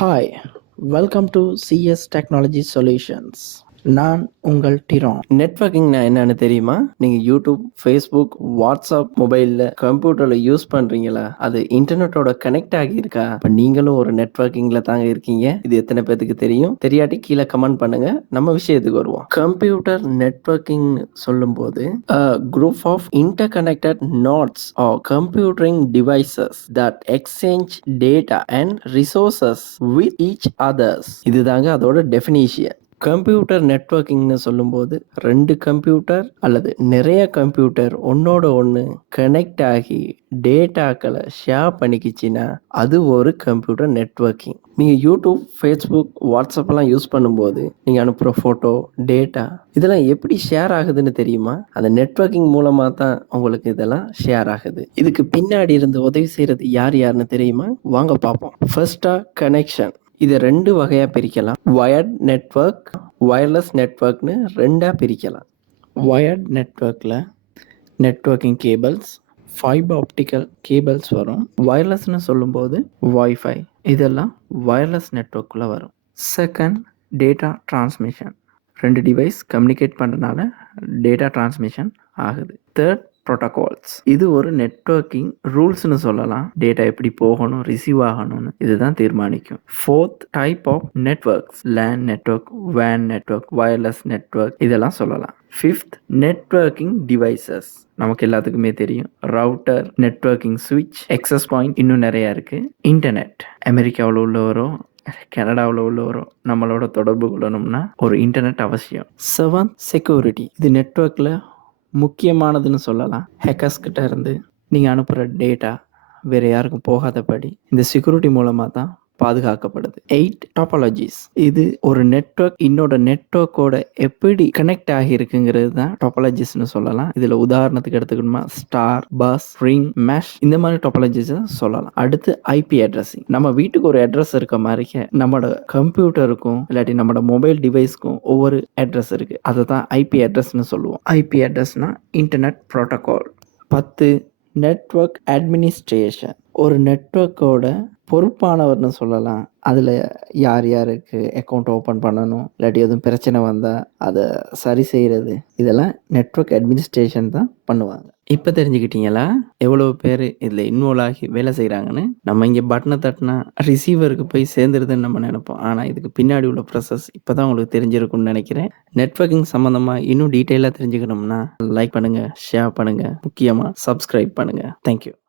Hi, welcome to CS technology solutions. நான் உங்கள் டிரான். நெட்வொர்க்கிங்னா என்னன்னு தெரியுமா? நீங்க யூடியூப், ஃபேஸ்புக், வாட்ஸ்அப் மொபைல்ல, கம்ப்யூட்டர்ல யூஸ் பண்றீங்களா? அது இன்டர்நெட்டோட கனெக்ட் ஆகியிருக்கா? அப்ப நீங்களும் ஒரு நெட்வொர்க்கிங்ல தாங்க இருக்கீங்க. இது எத்தனை பேத்துக்கு தெரியும்? தெரியாட்டி கீழே கமெண்ட் பண்ணுங்க. நம்ம விஷயத்துக்கு வருவோம். கம்ப்யூட்டர் நெட்வொர்க்கிங் சொல்லும்போது a group of interconnected nodes or computing devices that exchange data and resources with each others. இதுதாங்க அதோட டெஃபினிஷன். கம்ப்யூட்டர் நெட்வொர்க்கிங்னு சொல்லும்போது 2 கம்ப்யூட்டர் அல்லது நிறைய கம்ப்யூட்டர் ஒன்னோட ஒன்று கனெக்ட் ஆகி டேட்டாக்களை ஷேர் பண்ணிக்கிச்சின்னா அது ஒரு கம்ப்யூட்டர் நெட்வொர்க்கிங். நீங்கள் யூடியூப், ஃபேஸ்புக், வாட்ஸ்அப்லாம் யூஸ் பண்ணும்போது நீங்கள் அனுப்புகிற ஃபோட்டோ, டேட்டா இதெல்லாம் எப்படி ஷேர் ஆகுதுன்னு தெரியுமா? அந்த நெட்வொர்க்கிங் மூலமாக தான் உங்களுக்கு இதெல்லாம் ஷேர் ஆகுது. இதுக்கு பின்னாடி இருந்து உதவி செய்கிறது யாருன்னு தெரியுமா? வாங்க பார்ப்போம். ஃபர்ஸ்ட்டாக கனெக்ஷன். இதை 2 வகையாக பிரிக்கலாம். வயர்ட் நெட்வொர்க், வயர்லெஸ் நெட்வொர்க்னு 2ஆக பிரிக்கலாம். வயர்ட் நெட்வொர்க்கில் networking cables, fibre optical cables வரும். வயர்லெஸ்னு சொல்லும்போது வைஃபை இதெல்லாம் வயர்லெஸ் நெட்வொர்க்குள்ளே வரும். Second, data transmission. 2 device communicate பண்ணுறதுனால டேட்டா டிரான்ஸ்மிஷன் ஆகுது. Third, protocols. இது ஒரு நெட்வொர்க்கிங் ரூல்ஸ்னு சொல்லலாம். டேட்டா எப்படி போகணும், ரிசீவ் ஆகணும்னு இதுதான் தீர்மானிக்கும். Fourth type of networks, LAN network, வேன் நெட்வொர்க், வயர்லெஸ் நெட்வொர்க் இதெல்லாம் சொல்லலாம். Fifth, networking devices. நமக்கு எல்லாத்துக்குமே தெரியும். ரவுட்டர், நெட்வொர்க்கிங் சுவிட்ச், எக்ஸஸ் பாயிண்ட், இன்னும் நிறையா இருக்குது. இன்டர்நெட். அமெரிக்காவில் உள்ளவரோ கனடாவில் உள்ளவரோ நம்மளோட தொடர்பு கொள்ளணும்னா ஒரு இன்டர்நெட் அவசியம். Seventh, security. இது நெட்வொர்க்கில் முக்கியமானதுன்னு சொல்லலாம். ஹேக்கர்ஸ் கிட்ட இருந்து நீங்கள் அனுப்புகிற டேட்டா வேறு யாருக்கும் போகாதபடி இந்த செக்யூரிட்டி மூலமாக தான் பாதுகாக்கப்படுது. 8, டாப்பாலஜிஸ். இது ஒரு நெட்வொர்க் இன்னோட நெட்வொர்க்கோட எப்படி கனெக்ட் ஆகியிருக்குங்கிறது தான் டாப்பாலஜிஸ்னு சொல்லலாம். இதில் உதாரணத்துக்கு எடுத்துக்கணுமா ஸ்டார், பஸ், ரிங், மெஷ் இந்த மாதிரி டாப்பாலஜிஸை சொல்லலாம். அடுத்து ஐபி அட்ரஸிங். நம்ம வீட்டுக்கு ஒரு அட்ரஸ் இருக்க மாதிரி நம்மளோட கம்ப்யூட்டருக்கும் இல்லாட்டி நம்மளோட மொபைல் டிவைஸ்க்கும் ஒவ்வொரு அட்ரஸ் இருக்குது. அதை தான் ஐபி அட்ரஸ்னு சொல்லுவோம். ஐபி அட்ரஸ்னால் இன்டர்நெட் ப்ரோட்டோகால். 10, network administration. ஒரு நெட்வொர்க்கோட பொறுப்பானவர்னு சொல்லலாம். அதில் யார் யாருக்கு அக்கௌண்ட் ஓப்பன் பண்ணணும், இல்லாட்டி எதுவும் பிரச்சனை வந்தால் அதை சரி செய்கிறது இதெல்லாம் நெட்வொர்க் அட்மினிஸ்ட்ரேஷன் தான் பண்ணுவாங்க. இப்போ தெரிஞ்சுக்கிட்டீங்களா எவ்வளோ பேர் இதில் இன்வால்வ் ஆகி வேலை செய்கிறாங்கன்னு? நம்ம இங்கே பட்டனை தட்டினா ரிசீவருக்கு போய் சேர்ந்துருதுன்னு நம்ம நினைப்போம். ஆனால் இதுக்கு பின்னாடி உள்ள ப்ராசஸ் இப்போ தான் உங்களுக்கு தெரிஞ்சிருக்கும்னு நினைக்கிறேன். நெட்வொர்க்கிங் சம்மந்தமாக இன்னும் டீட்டெயிலாக தெரிஞ்சுக்கணும்னா லைக் பண்ணுங்கள், ஷேர் பண்ணுங்கள், முக்கியமாக சப்ஸ்கிரைப் பண்ணுங்கள். தேங்க்யூ.